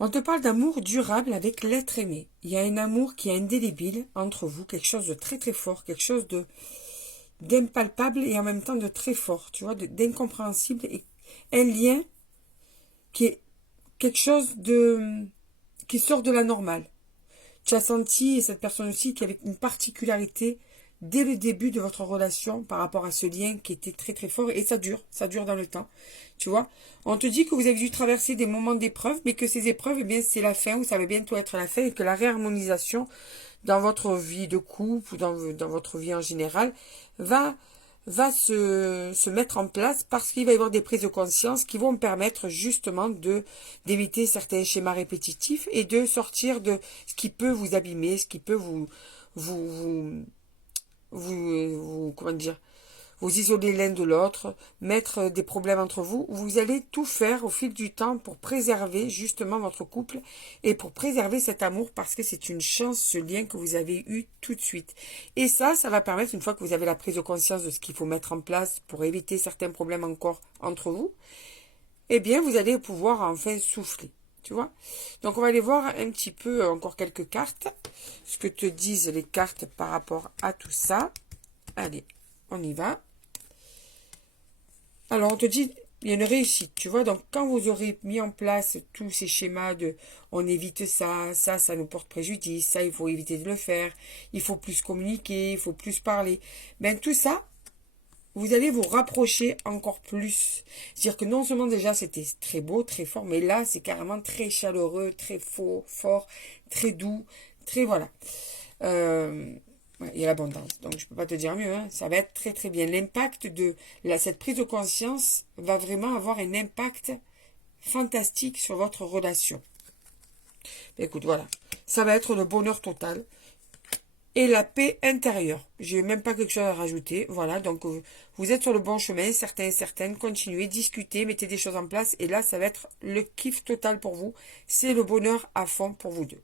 On te parle d'amour durable avec l'être aimé. Il y a un amour qui est indélébile entre vous, quelque chose de très très fort, quelque chose de d'impalpable et en même temps de très fort, tu vois, d'incompréhensible et un lien qui est quelque chose de qui sort de la normale. Tu as senti, et cette personne aussi, qu'il y avait une particularité dès le début de votre relation par rapport à ce lien qui était très très fort et ça dure dans le temps. Tu vois, on te dit que vous avez dû traverser des moments d'épreuve, mais que ces épreuves, eh bien, c'est la fin ou ça va bientôt être la fin et que la réharmonisation dans votre vie de couple ou dans votre vie en général va se mettre en place parce qu'il va y avoir des prises de conscience qui vont permettre justement d'éviter certains schémas répétitifs et de sortir de ce qui peut vous abîmer, ce qui peut vous, vous, comment dire, vous isoler l'un de l'autre, mettre des problèmes entre vous. Vous allez tout faire au fil du temps pour préserver justement votre couple et pour préserver cet amour parce que c'est une chance, ce lien que vous avez eu tout de suite. Et ça va permettre, une fois que vous avez la prise de conscience de ce qu'il faut mettre en place pour éviter certains problèmes encore entre vous, eh bien, vous allez pouvoir enfin souffler. Tu vois? Donc, on va aller voir un petit peu encore quelques cartes. Ce que te disent les cartes par rapport à tout ça. Allez, on y va. Alors, on te dit, il y a une réussite, tu vois. Donc, quand vous aurez mis en place tous ces schémas de on évite ça, ça nous porte préjudice, ça, il faut éviter de le faire, il faut plus communiquer, il faut plus parler. Ben, tout ça, vous allez vous rapprocher encore plus. C'est-à-dire que non seulement déjà c'était très beau, très fort, mais là, c'est carrément très chaleureux, très fort, très doux, très voilà. Ouais, il y a l'abondance, donc je peux pas te dire mieux, hein. Ça va être très très bien. L'impact de cette prise de conscience va vraiment avoir un impact fantastique sur votre relation. Écoute, voilà, ça va être le bonheur total et la paix intérieure. J'ai même pas quelque chose à rajouter. Voilà, donc vous êtes sur le bon chemin, certains et certaines. Continuez, discutez, mettez des choses en place et là, ça va être le kiff total pour vous. C'est le bonheur à fond pour vous deux.